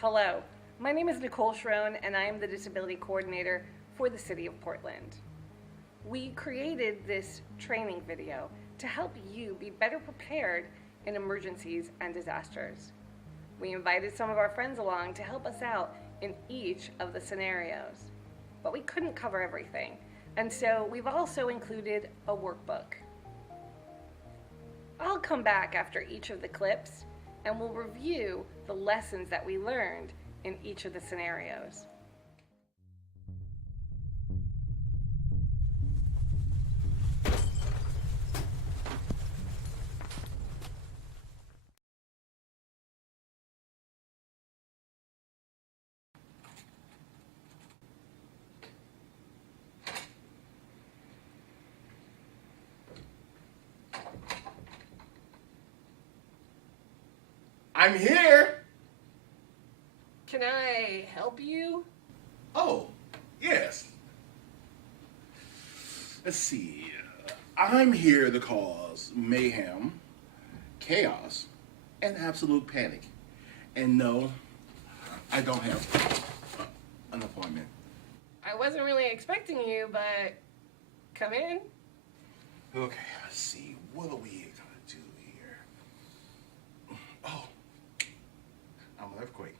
Hello, my name is Nicole Schroen and I am the Disability Coordinator for the City of Portland. We created this training video to help you be better prepared in emergencies and disasters. We invited some of our friends along to help us out in each of the scenarios, but we couldn't cover everything, and so we've also included a workbook. I'll come back after each of the clips and we'll review the lessons that we learned in each of the scenarios. I'm here! Can I help you? Oh, yes. Let's see. I'm here to cause mayhem, chaos, and absolute panic. And no, I don't have an appointment. I wasn't really expecting you, but come in. Okay, let's see. What are we gonna do here? Oh, I'm an earthquake.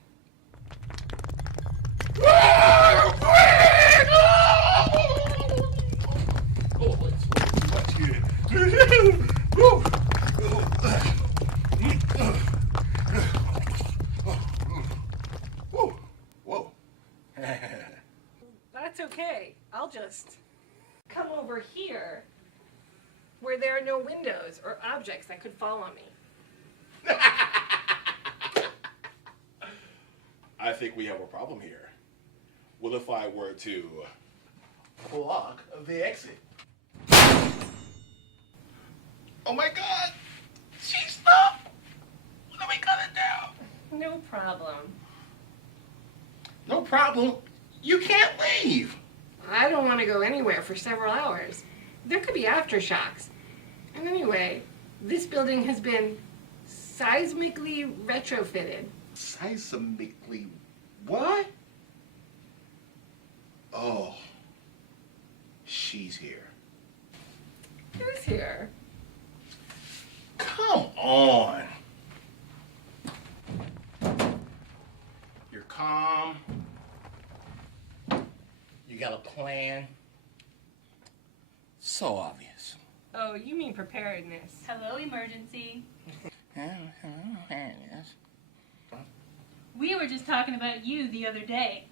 Oh, it's too much here. Whoa. That's okay. I'll just come over here where there are no windows or objects that could fall on me. I think we have a problem here. What if I were to block the exit? Oh my God! She stopped! What are we gonna do? No problem. No problem. You can't leave. I don't want to go anywhere for several hours. There could be aftershocks. And anyway, this building has been seismically retrofitted. Seismically what? Oh, she's here. Who's here? Come on. You're calm. You got a plan. So obvious. Oh, you mean preparedness. Hello, emergency. Yes. We were just talking about you the other day.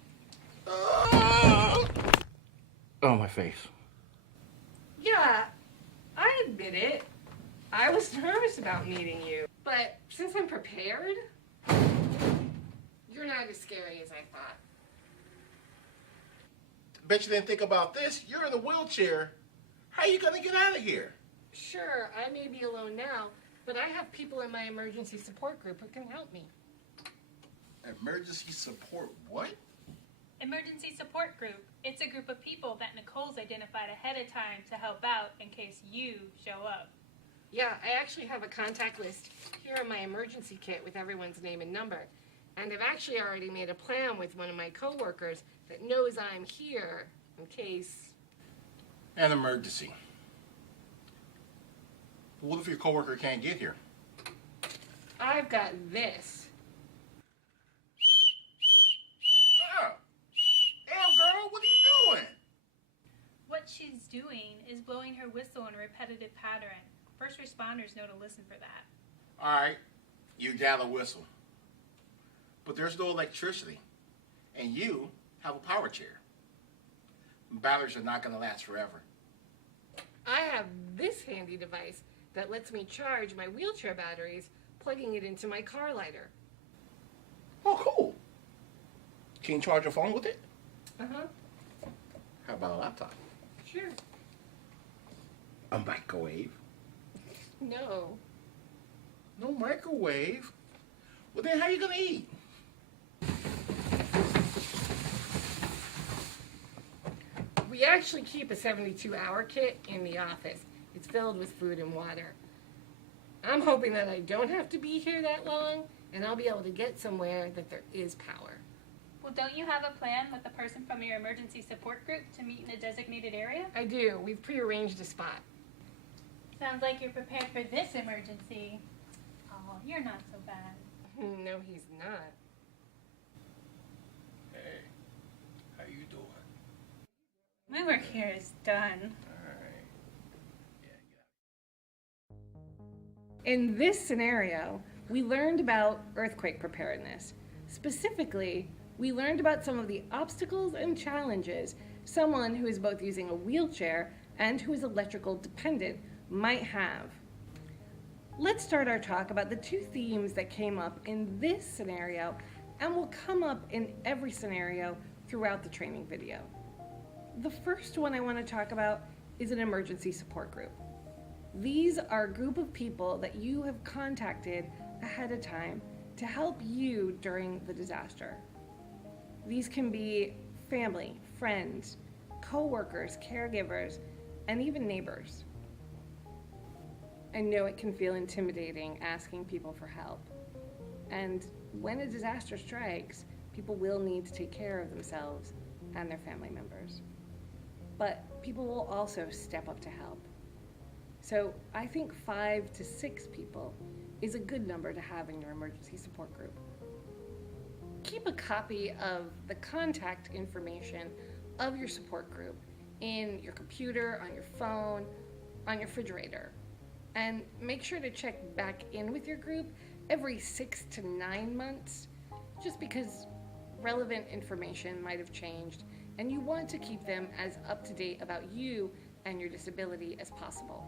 Oh, my face. Yeah, I admit it. I was nervous about meeting you. But since I'm prepared, you're not as scary as I thought. Bet you didn't think about this. You're in a wheelchair. How are you gonna get out of here? Sure, I may be alone now, but I have people in my emergency support group who can help me. Emergency support what? Emergency support group. It's a group of people that Nicole's identified ahead of time to help out in case you show up. Yeah, I actually have a contact list here in my emergency kit with everyone's name and number. And I've actually already made a plan with one of my coworkers that knows I'm here in case... An emergency. What if your coworker can't get here? I've got this. Damn, girl, what are you doing? What she's doing is blowing her whistle in a repetitive pattern. First responders know to listen for that. All right, you got a whistle. But there's no electricity. And you have a power chair. Batteries are not going to last forever. I have this handy device that lets me charge my wheelchair batteries, plugging it into my car lighter. Oh, cool. Can you charge your phone with it? Uh-huh. How about a laptop? Sure. A microwave? No. No microwave? Well, then how you going to eat? We actually keep a 72-hour kit in the office. It's filled with food and water. I'm hoping that I don't have to be here that long, and I'll be able to get somewhere that there is power. Well, don't you have a plan with the person from your emergency support group to meet in a designated area? I do. We've prearranged a spot. Sounds like you're prepared for this emergency. Oh, you're not so bad. No, he's not. Hey, how you doing? My work here is done. Alright. In this scenario, we learned about earthquake preparedness. Specifically, we learned about some of the obstacles and challenges someone who is both using a wheelchair and who is electrical dependent might have. Let's start our talk about the two themes that came up in this scenario and will come up in every scenario throughout the training video. The first one I want to talk about is an emergency support group. These are a group of people that you have contacted ahead of time to help you during the disaster. These can be family, friends, co-workers, caregivers, and even neighbors. I know it can feel intimidating asking people for help. And when a disaster strikes, people will need to take care of themselves and their family members. But people will also step up to help. So I think 5 to 6 people is a good number to have in your emergency support group. Keep a copy of the contact information of your support group in your computer, on your phone, on your refrigerator. And make sure to check back in with your group every 6 to 9 months, just because relevant information might have changed and you want to keep them as up to date about you and your disability as possible.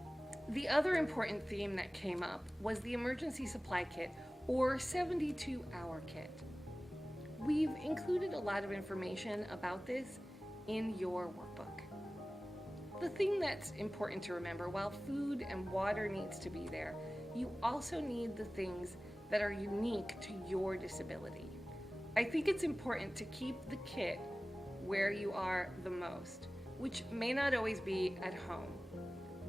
The other important theme that came up was the emergency supply kit or 72-hour kit. We've included a lot of information about this in your workbook. The thing that's important to remember, while food and water needs to be there, you also need the things that are unique to your disability. I think it's important to keep the kit where you are the most, which may not always be at home.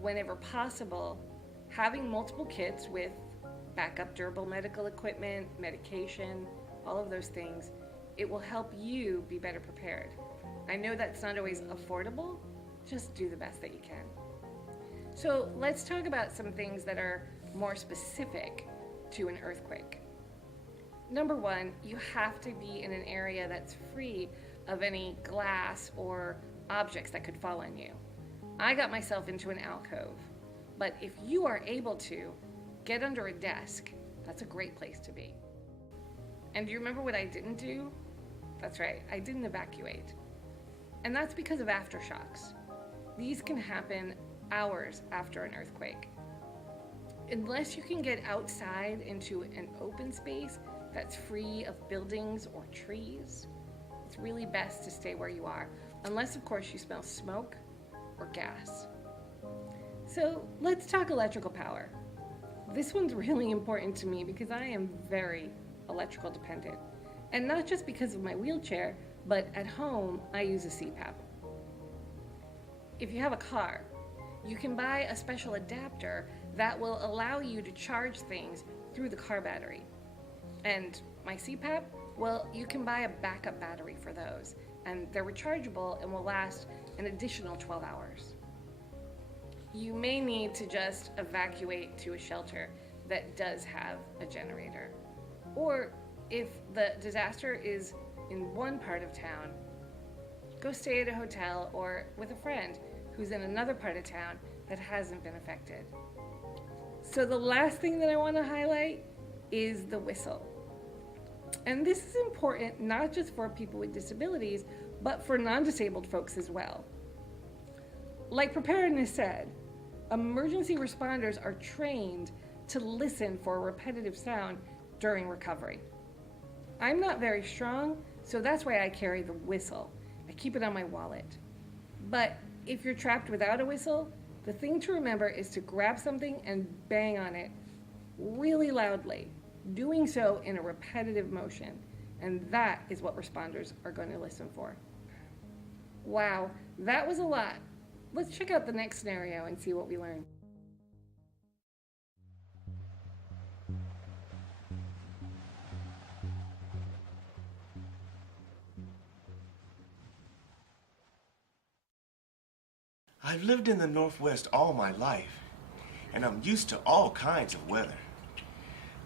Whenever possible, having multiple kits with backup durable medical equipment, medication, all of those things, it will help you be better prepared. I know that's not always affordable, just do the best that you can. So let's talk about some things that are more specific to an earthquake. Number one, you have to be in an area that's free of any glass or objects that could fall on you. I got myself into an alcove, but if you are able to, get under a desk. That's a great place to be. And do you remember what I didn't do? That's right, I didn't evacuate. And that's because of aftershocks. These can happen hours after an earthquake. Unless you can get outside into an open space that's free of buildings or trees, it's really best to stay where you are, unless of course you smell smoke or gas. So let's talk electrical power. This one's really important to me because I am very electrical dependent. And not just because of my wheelchair, but at home I use a CPAP. If you have a car, you can buy a special adapter that will allow you to charge things through the car battery. And my CPAP, well, you can buy a backup battery for those, and they're rechargeable and will last an additional 12 hours. You may need to just evacuate to a shelter that does have a generator. Or if the disaster is in one part of town, go stay at a hotel or with a friend who's in another part of town that hasn't been affected. So the last thing that I want to highlight is the whistle. And this is important not just for people with disabilities, but for non-disabled folks as well. Like Preparedness said, emergency responders are trained to listen for a repetitive sound during recovery. I'm not very strong, so that's why I carry the whistle. I keep it on my wallet. But if you're trapped without a whistle, the thing to remember is to grab something and bang on it really loudly, doing so in a repetitive motion. And that is what responders are going to listen for. Wow, that was a lot. Let's check out the next scenario and see what we learned. I've lived in the Northwest all my life, and I'm used to all kinds of weather.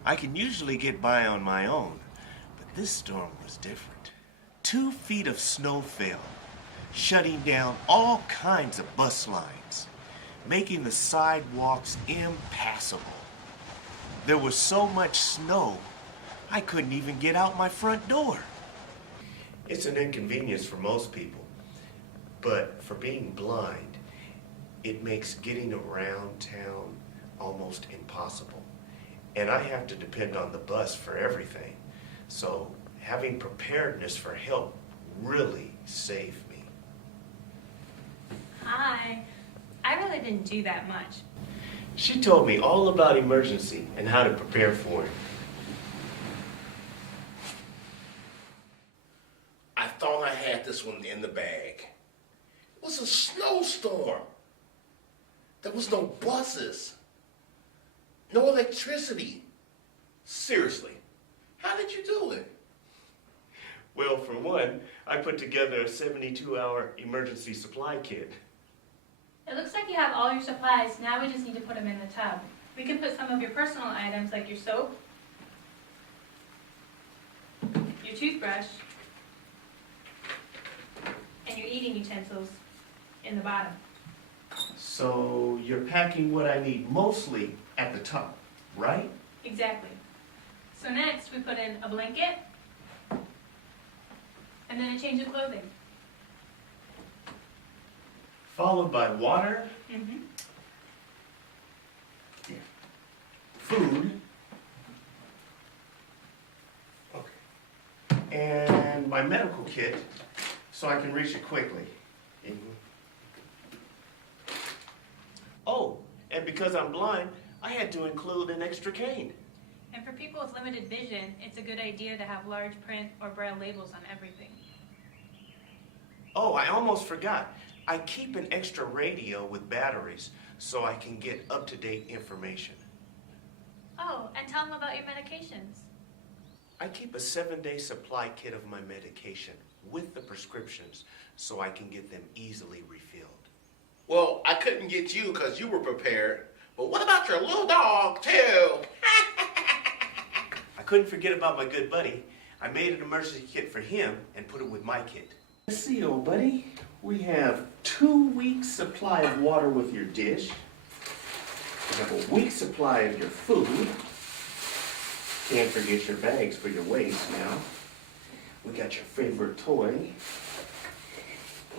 I can usually get by on my own, but this storm was different. 2 feet of snow fell, shutting down all kinds of bus lines, making the sidewalks impassable. There was so much snow, I couldn't even get out my front door. It's an inconvenience for most people, but for being blind, it makes getting around town almost impossible. And I have to depend on the bus for everything. So having preparedness for help really saved me. Hi. I really didn't do that much. She told me all about emergency and how to prepare for it. I thought I had this one in the bag. It was a snowstorm. There was no buses. No electricity. Seriously, how did you do it? Well, for one, I put together a 72-hour emergency supply kit. It looks like you have all your supplies. Now we just need to put them in the tub. We can put some of your personal items like your soap, your toothbrush, and your eating utensils in the bottom. So you're packing what I need mostly at the top, right? Exactly. So next we put in a blanket and then a change of clothing. Followed by water, Mm-hmm. food, okay, and my medical kit so I can reach it quickly. Oh, and because I'm blind, I had to include an extra cane. And for people with limited vision, it's a good idea to have large print or braille labels on everything. Oh, I almost forgot. I keep an extra radio with batteries so I can get up-to-date information. Oh, and tell them about your medications. I keep a 7-day supply kit of my medication with the prescriptions so I can get them easily refilled. Well, I couldn't get you because you were prepared. But what about your little dog, too? I couldn't forget about my good buddy. I made an emergency kit for him and put it with my kit. Let's see, old buddy. We have 2 weeks supply of water with your dish. We have a week's supply of your food. Can't forget your bags for your waste now. We got your favorite toy.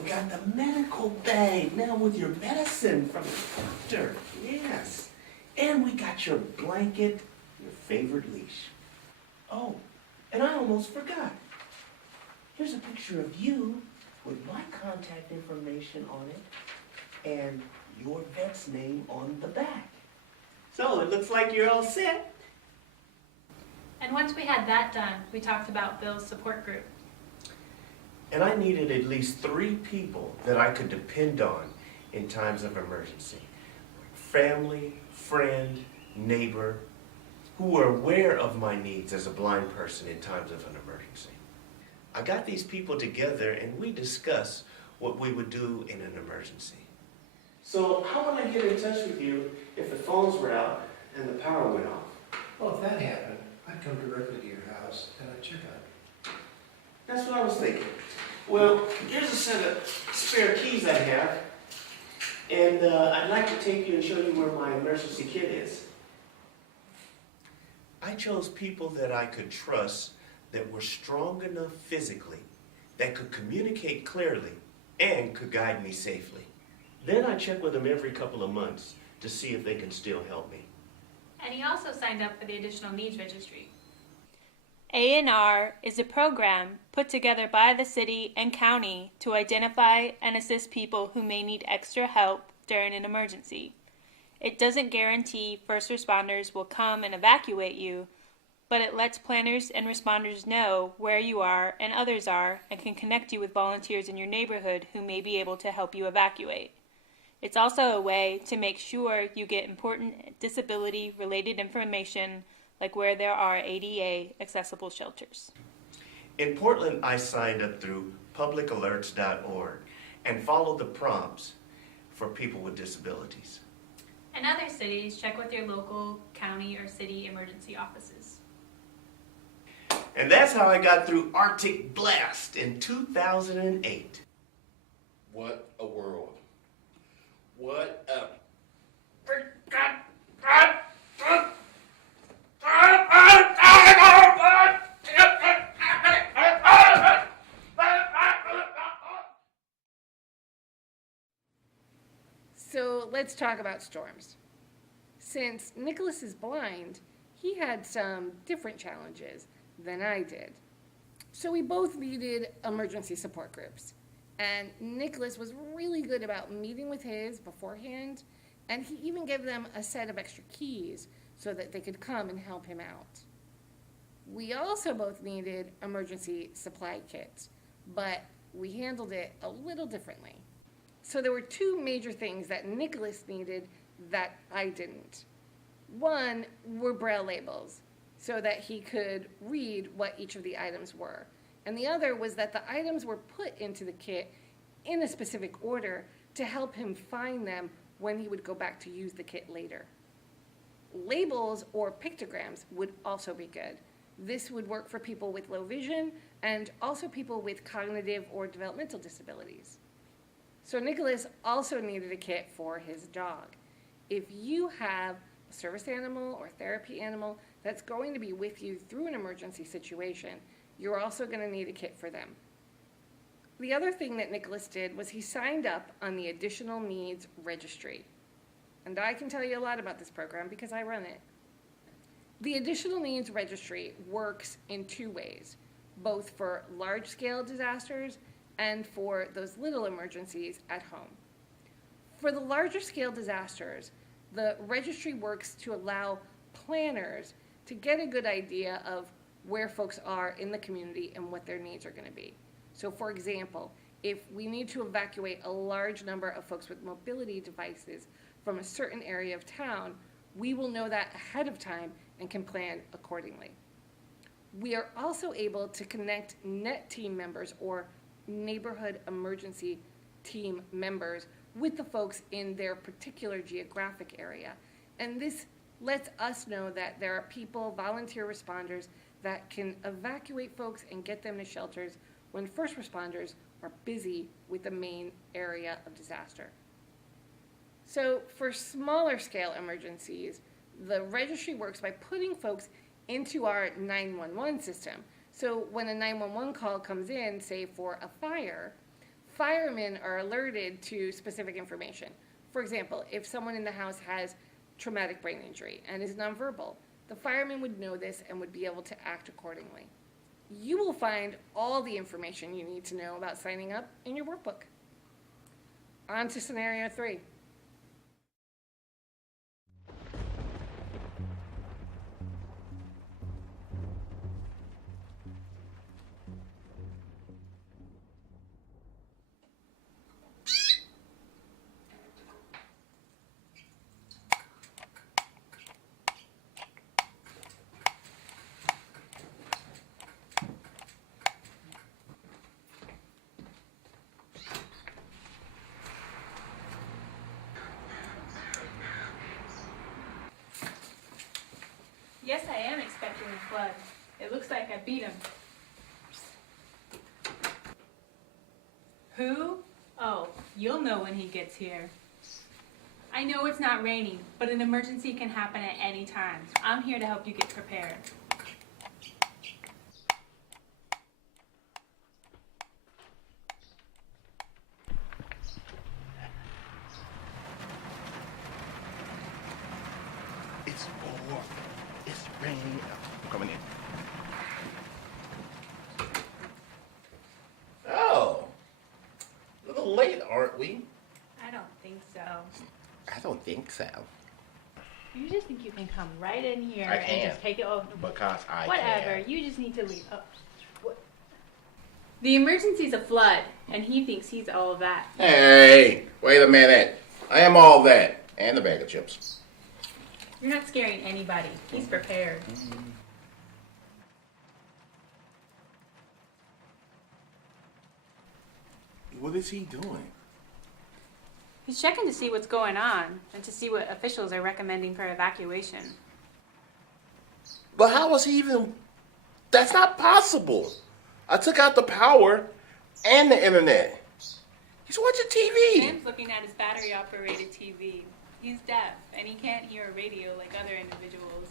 We got the medical bag now with your medicine from the doctor. Yes. And we got your blanket, your favorite leash. Oh, and I almost forgot. Here's a picture of you with my contact information on it and your vet's name on the back. So it looks like you're all set. And once we had that done, we talked about Bill's support group. And I needed at least 3 people that I could depend on in times of emergency. Family, friend, neighbor, who were aware of my needs as a blind person in times of an emergency. I got these people together and we discussed what we would do in an emergency. So how would I get in touch with you if the phones were out and the power went off? Well, if that happened, I'd come directly to your house and I'd check on you. That's what I was thinking. Well, here's a set of spare keys I have, and I'd like to take you and show you where my emergency kit is. I chose people that I could trust, that were strong enough physically, that could communicate clearly, and could guide me safely. Then I check with them every couple of months to see if they can still help me. And he also signed up for the Additional Needs Registry. A&R is a program put together by the city and county to identify and assist people who may need extra help during an emergency. It doesn't guarantee first responders will come and evacuate you, but it lets planners and responders know where you are and others are and can connect you with volunteers in your neighborhood who may be able to help you evacuate. It's also a way to make sure you get important disability-related information like where there are ADA accessible shelters. In Portland, I signed up through publicalerts.org and followed the prompts for people with disabilities. In other cities, check with your local county or city emergency offices. And that's how I got through Arctic Blast in 2008. What a world. What a... So let's talk about storms. Since Nicholas is blind, he had some different challenges than I did. So we both needed emergency support groups. And Nicholas was really good about meeting with his beforehand, and he even gave them a set of extra keys so that they could come and help him out. We also both needed emergency supply kits, but we handled it a little differently. So there were two major things that Nicholas needed that I didn't. One were braille labels, so that he could read what each of the items were. And the other was that the items were put into the kit in a specific order to help him find them when he would go back to use the kit later. Labels or pictograms would also be good. This would work for people with low vision and also people with cognitive or developmental disabilities. So Nicholas also needed a kit for his dog. If you have a service animal or therapy animal that's going to be with you through an emergency situation, you're also going to need a kit for them. The other thing that Nicholas did was he signed up on the Additional Needs Registry. And I can tell you a lot about this program because I run it. The Additional Needs Registry works in two ways, both for large-scale disasters and for those little emergencies at home. For the larger scale disasters, the registry works to allow planners to get a good idea of where folks are in the community and what their needs are going to be. So for example, if we need to evacuate a large number of folks with mobility devices from a certain area of town, we will know that ahead of time and can plan accordingly. We are also able to connect NET team members or neighborhood emergency team members with the folks in their particular geographic area. And this lets us know that there are people, volunteer responders, that can evacuate folks and get them to shelters when first responders are busy with the main area of disaster. So for smaller scale emergencies, the registry works by putting folks into our 911 system. So when a 911 call comes in, say for a fire, firemen are alerted to specific information. For example, if someone in the house has traumatic brain injury and is nonverbal, the fireman would know this and would be able to act accordingly. You will find all the information you need to know about signing up in your workbook. On to scenario 3. Yes, I am expecting a flood. It looks like I beat him. Who? Oh, you'll know when he gets here. I know it's not raining, but an emergency can happen at any time. I'm here to help you get prepared. It's over. It's raining. I'm coming in. Oh. A little late, aren't we? I don't think so. I don't think so. You just think you can come right in here I and can. just take it over. Because I Whatever, can. you just need to leave. Oh. What? The emergency's a flood, and he thinks he's all of that. Hey, wait a minute. I am all that. And a bag of chips. You're not scaring anybody. He's prepared. What is he doing? He's checking to see what's going on and to see what officials are recommending for evacuation. But how was he even? That's not possible. I took out the power and the internet. He's watching TV. Sam's looking at his battery-operated TV. He's deaf, and he can't hear a radio like other individuals.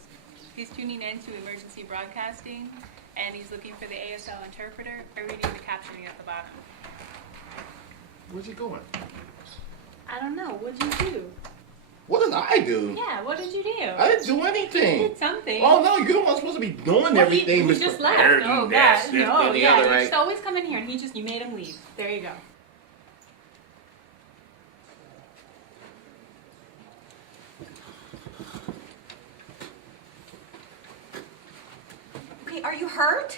He's tuning into emergency broadcasting, and he's looking for the ASL interpreter or reading the captioning at the bottom. Where's he going? I don't know. What'd you do? What did I do? Yeah, what did you do? I didn't do anything. You did something. Oh no, you're the one supposed to be doing Well, everything. He Mr. just left. Preparedness. Oh, God. This, No, and the yeah. other, You right? just always come in here, and you made him leave. There you go. Okay, are you hurt?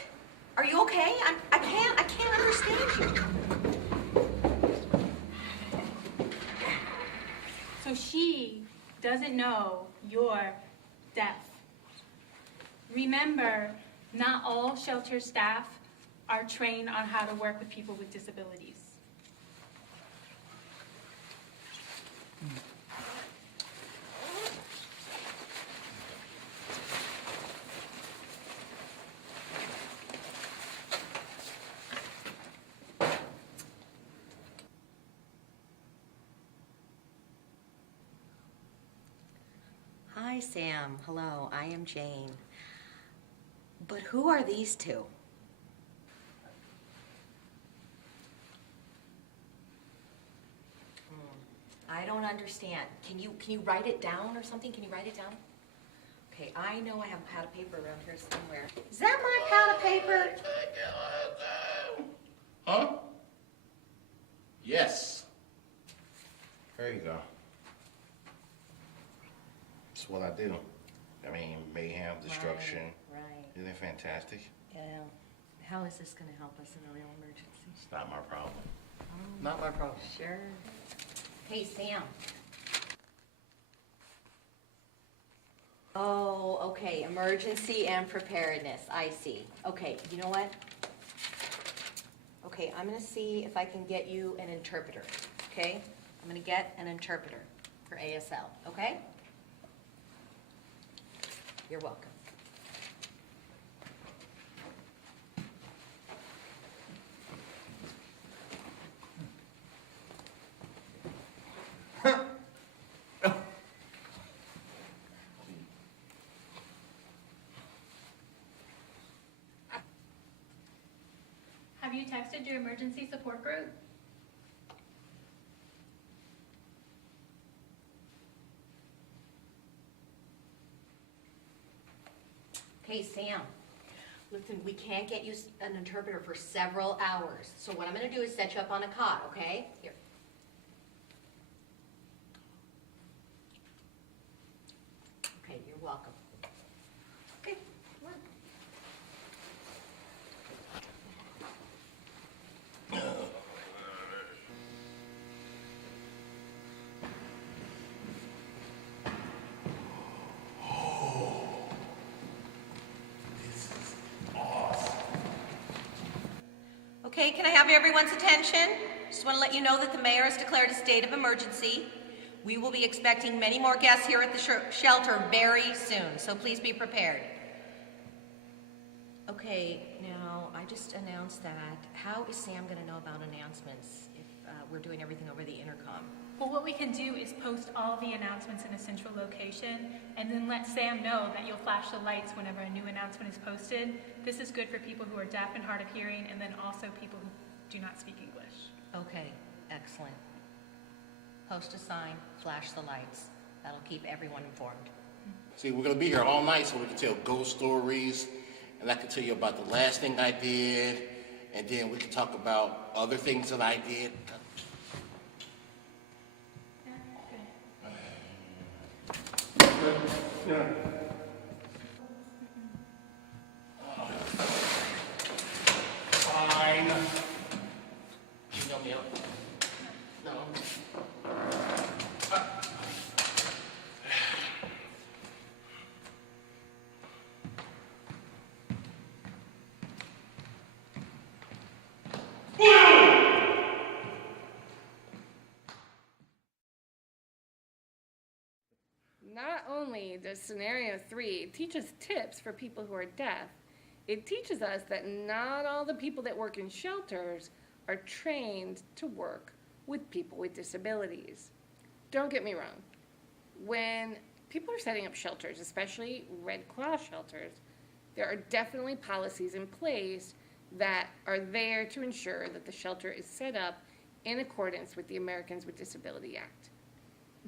Are you okay? I can't understand you. So she doesn't know you're deaf. Remember, not all shelter staff are trained on how to work with people with disabilities. Hi, Sam. Hello, I am Jane. But who are these two? I don't understand. Can you write it down or something? Can you write it down? Okay, I know I have a pad of paper around here somewhere. Is that my pad of paper? Huh? Yes. There you go. That's what I do. I mean, mayhem, destruction. Right. Isn't it fantastic? Yeah. How is this going to help us in a real emergency? It's not my problem. Not my problem. Sure. Hey, Sam. Oh, okay, emergency and preparedness, I see. Okay, you know what? Okay, I'm gonna see if I can get you an interpreter, okay? I'm gonna get an interpreter for ASL, okay? You're welcome. Have you texted your emergency support group? Hey, Sam, listen, we can't get you an interpreter for several hours. So what I'm gonna do is set you up on a cot, okay? Here. Okay, you're welcome. Okay, come on. Okay, can I have everyone's attention? Just want to let you know that the mayor has declared a state of emergency. We will be expecting many more guests here at the shelter very soon, so please be prepared. Okay, now, I just announced that. How is Sam going to know about announcements if we're doing everything over the intercom? Well, what we can do is post all the announcements in a central location and then let Sam know that you'll flash the lights whenever a new announcement is posted. This is good for people who are deaf and hard of hearing and then also people who do not speak English. Okay, excellent. Post a sign, flash the lights. That'll keep everyone informed. See, we're going to be here all night so we can tell ghost stories, and I can tell you about the last thing I did, and then we can talk about other things that I did. Fine. You know me up. Not only does scenario 3 teach us tips for people who are deaf, it teaches us that not all the people that work in shelters are trained to work with people with disabilities. Don't get me wrong. When people are setting up shelters, especially Red Cross shelters, there are definitely policies in place that are there to ensure that the shelter is set up in accordance with the Americans with Disability Act.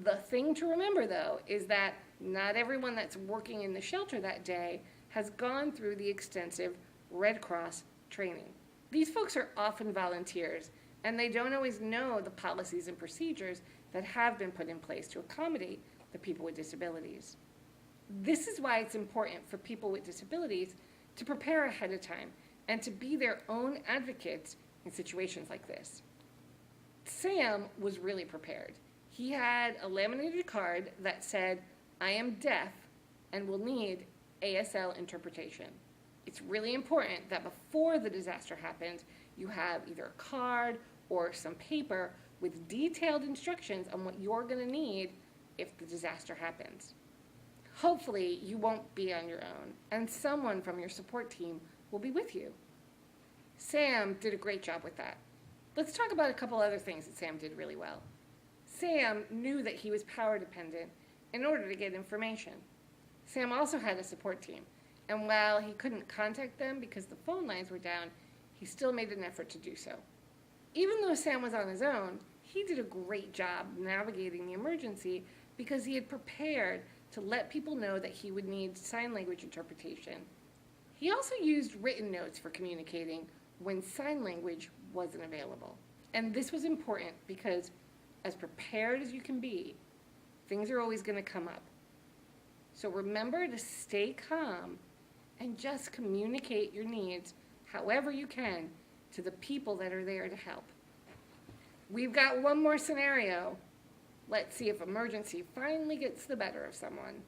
The thing to remember, though, is that not everyone that's working in the shelter that day has gone through the extensive Red Cross training. These folks are often volunteers, and they don't always know the policies and procedures that have been put in place to accommodate the people with disabilities. This is why it's important for people with disabilities to prepare ahead of time and to be their own advocates in situations like this. Sam was really prepared. He had a laminated card that said, "I am deaf and will need ASL interpretation." It's really important that before the disaster happens, you have either a card or some paper with detailed instructions on what you're going to need if the disaster happens. Hopefully, you won't be on your own, and someone from your support team will be with you. Sam did a great job with that. Let's talk about a couple other things that Sam did really well. Sam knew that he was power dependent in order to get information. Sam also had a support team, and while he couldn't contact them because the phone lines were down, he still made an effort to do so. Even though Sam was on his own, he did a great job navigating the emergency because he had prepared to let people know that he would need sign language interpretation. He also used written notes for communicating when sign language wasn't available. And this was important because as prepared as you can be, things are always going to come up. So remember to stay calm and just communicate your needs however you can to the people that are there to help. We've got one more scenario. Let's see if emergency finally gets the better of someone.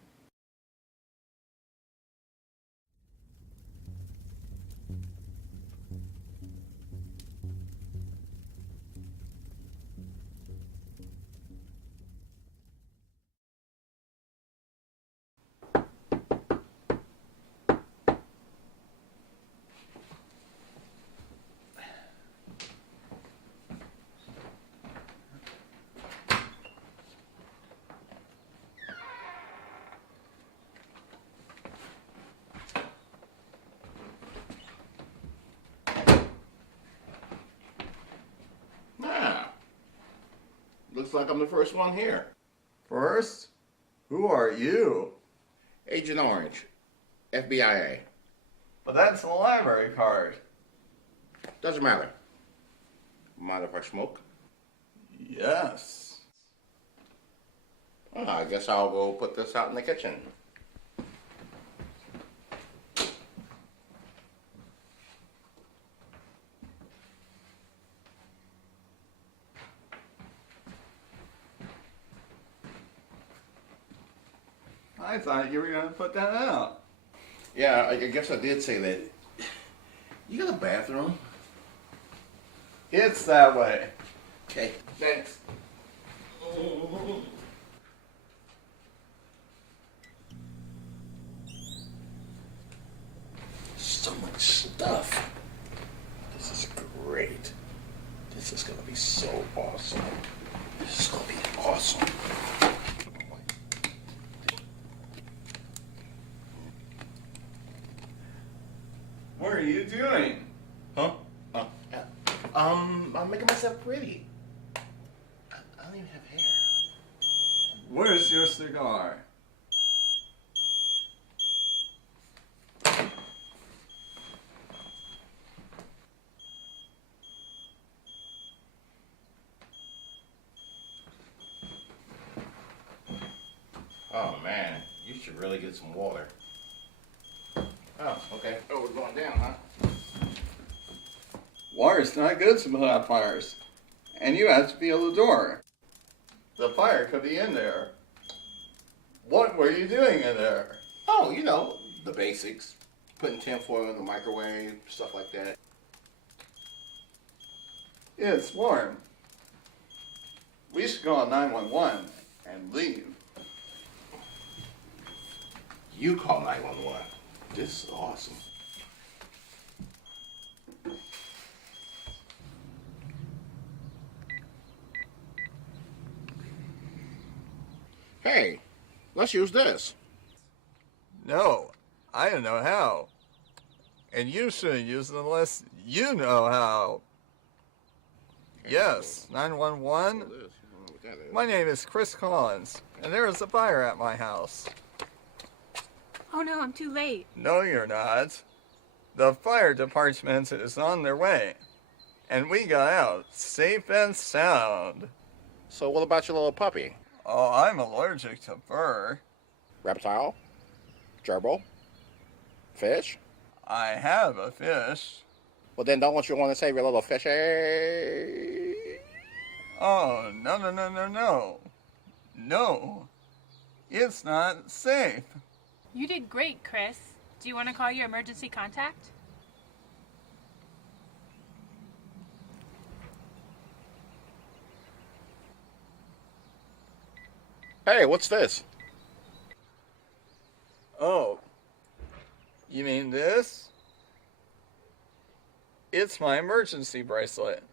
Looks like I'm the first one here. First? Who are you? Agent Orange, FBIA. But that's a library card. Doesn't matter. Mind if I smoke? Yes. Well, I guess I'll go put this out in the kitchen. I thought you were going to put that out. Yeah, I guess I did say that. You got a bathroom? It's that way. Okay, thanks. So much stuff. This is great. This is gonna be so awesome. This is gonna be awesome. What are you doing? Huh? I'm making myself pretty. I don't even have hair. Where's your cigar? Oh man, you should really get some water. Oh, okay. Oh, we're going down, huh? Water's not good to put out fires. And you have to feel the door. The fire could be in there. What were you doing in there? Oh, you know, the basics. Putting tinfoil in the microwave, stuff like that. It's warm. We should call 911 and leave. You call 911. This is awesome. Hey, let's use this. No, I don't know how. And you shouldn't use it unless you know how. Yes, 911. My name is Chris Collins, and there is a fire at my house. Oh no, I'm too late. No, you're not. The fire department is on their way, and we got out safe and sound. So what about your little puppy? Oh, I'm allergic to fur. Reptile? Gerbil? Fish? I have a fish. Well, then don't you want to save your little fishy? Oh, no, no, no, no, no. No, it's not safe. You did great, Chris. Do you want to call your emergency contact? Hey, what's this? Oh, you mean this? It's my emergency bracelet.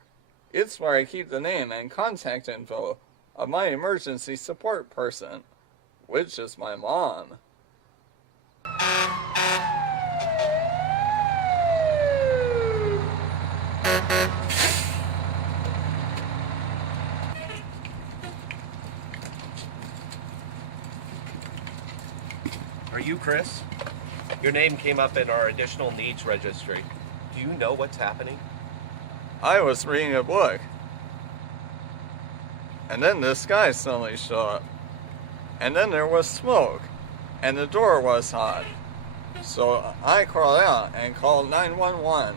It's where I keep the name and contact info of my emergency support person, which is my mom. Are you Chris? Your name came up in our additional needs registry. Do you know what's happening? I was reading a book, and then this guy suddenly showed up, and then there was smoke, and the door was hot. So I crawled out and called 911.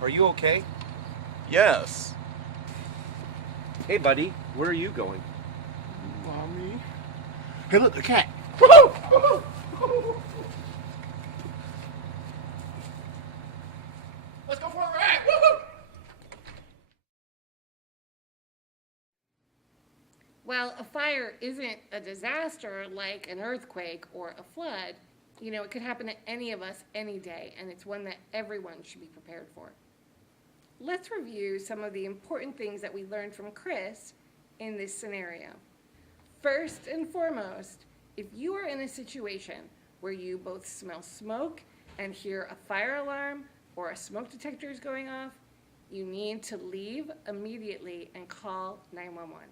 Are you okay? Yes. Hey, buddy, where are you going? Mommy. Hey, look, the cat. Let's go for a ride. Woo-hoo! While a fire isn't a disaster like an earthquake or a flood, it could happen to any of us any day, and it's one that everyone should be prepared for. Let's review some of the important things that we learned from Chris in this scenario. First and foremost, if you are in a situation where you both smell smoke and hear a fire alarm or a smoke detector is going off, you need to leave immediately and call 911.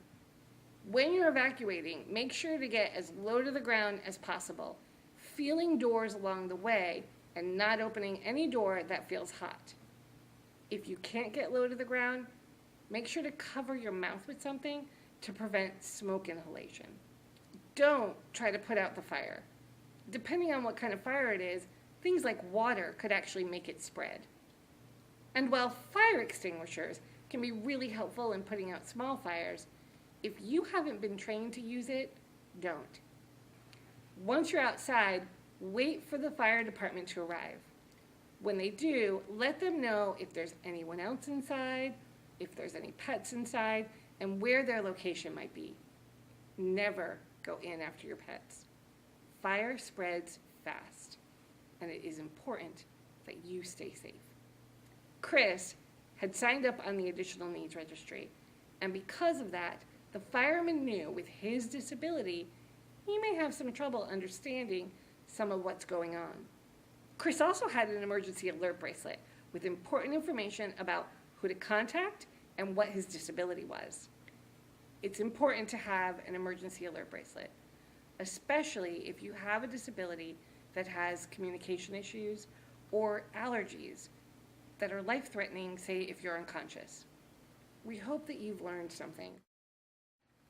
When you're evacuating, make sure to get as low to the ground as possible, feeling doors along the way and not opening any door that feels hot. If you can't get low to the ground, make sure to cover your mouth with something to prevent smoke inhalation. Don't try to put out the fire. Depending on what kind of fire it is, things like water could actually make it spread. And while fire extinguishers can be really helpful in putting out small fires, if you haven't been trained to use it, don't. Once you're outside, wait for the fire department to arrive. When they do, let them know if there's anyone else inside, if there's any pets inside, and where their location might be. Never go in after your pets. Fire spreads fast, and it is important that you stay safe. Chris had signed up on the additional needs registry, and because of that, the fireman knew with his disability, he may have some trouble understanding some of what's going on. Chris also had an emergency alert bracelet with important information about who to contact and what his disability was. It's important to have an emergency alert bracelet, especially if you have a disability that has communication issues or allergies that are life-threatening, say if you're unconscious. We hope that you've learned something.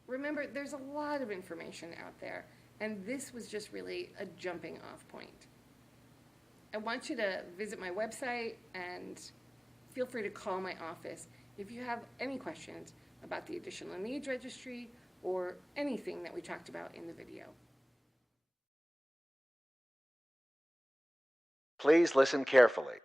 Remember, there's a lot of information out there, and this was just really a jumping off point. I want you to visit my website and feel free to call my office if you have any questions about the additional needs registry or anything that we talked about in the video. Please listen carefully.